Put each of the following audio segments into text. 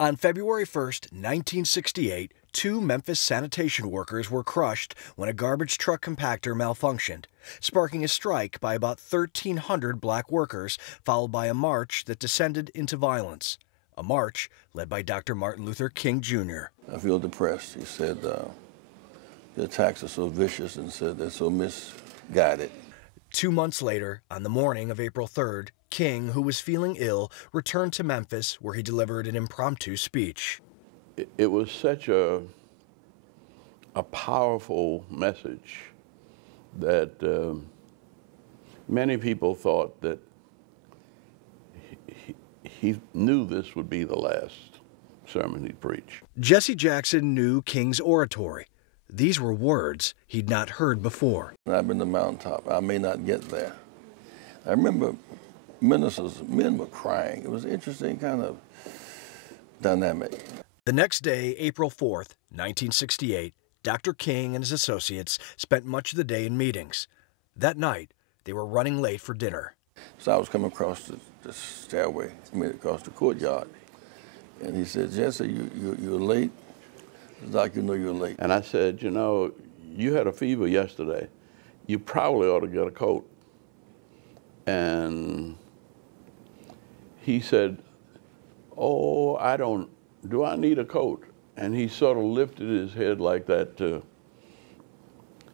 On February 1st, 1968, two Memphis sanitation workers were crushed when a garbage truck compactor malfunctioned, sparking a strike by about 1,300 black workers, followed by a march that descended into violence. A march led by Dr. Martin Luther King, Jr. I feel depressed. He said the attacks are so vicious and said they're so misguided. 2 months later, on the morning of April 3rd, King, who was feeling ill, returned to Memphis, where he delivered an impromptu speech. It was such a powerful message that many people thought that he knew this would be the last sermon he'd preach. Jesse Jackson knew King's oratory. These were words he'd not heard before. I've been to the mountaintop. I may not get there. I remember ministers, men were crying. It was an interesting kind of dynamic. The next day, April 4th, 1968, Dr. King and his associates spent much of the day in meetings. That night, they were running late for dinner. So I was coming across the stairway, across the courtyard, and he said, "Jesse, you're late." It's like you know you're late. And I said, "You know, you had a fever yesterday. You probably ought to get a coat." And he said, "Oh, do I need a coat?" And he sort of lifted his head like that,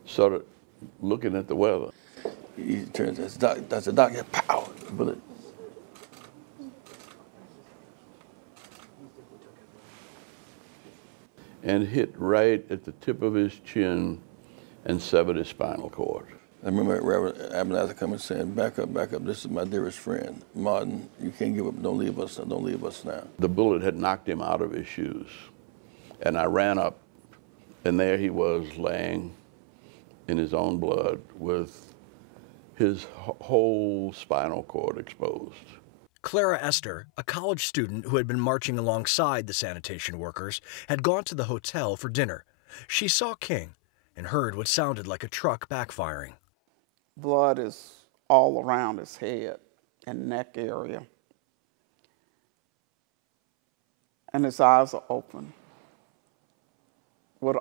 sort of looking at the weather. He turns, that's a doctor, pow, bullet. And hit right at the tip of his chin and severed his spinal cord. I remember Reverend Abernathy coming saying, back up, this is my dearest friend. Martin, you can't give up, don't leave us now. The bullet had knocked him out of his shoes. And I ran up, and there he was laying in his own blood with his whole spinal cord exposed. Clara Esther, a college student who had been marching alongside the sanitation workers, had gone to the hotel for dinner. She saw King and heard what sounded like a truck backfiring. Blood is all around his head and neck area. And his eyes are open with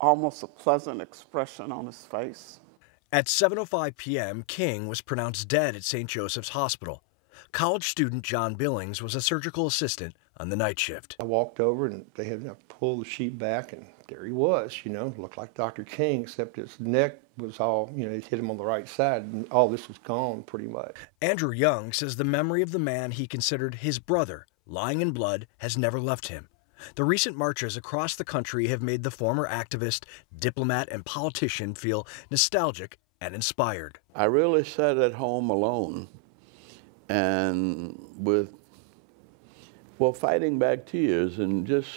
almost a pleasant expression on his face. At 7:05 p.m., King was pronounced dead at St. Joseph's Hospital. College student John Billings was a surgical assistant on the night shift. I walked over and they had to pull the sheet back, and there he was, looked like Dr. King, except his neck was all, it hit him on the right side, and all this was gone pretty much. Andrew Young says the memory of the man he considered his brother, lying in blood, has never left him. The recent marches across the country have made the former activist, diplomat, and politician feel nostalgic and inspired. I really sat at home alone and fighting back tears and just,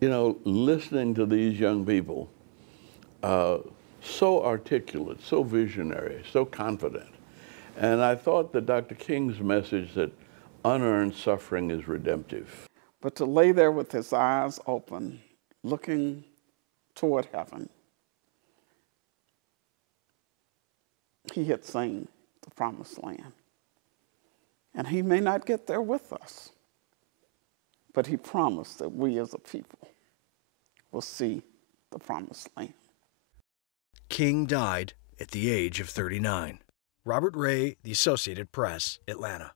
listening to these young people, so articulate, so visionary, so confident. And I thought that Dr. King's message that unearned suffering is redemptive. But to lay there with his eyes open, looking toward heaven, he had seen the promised land. And he may not get there with us, but he promised that we as a people will see the promised land. King died at the age of 39. Robert Ray, The Associated Press, Atlanta.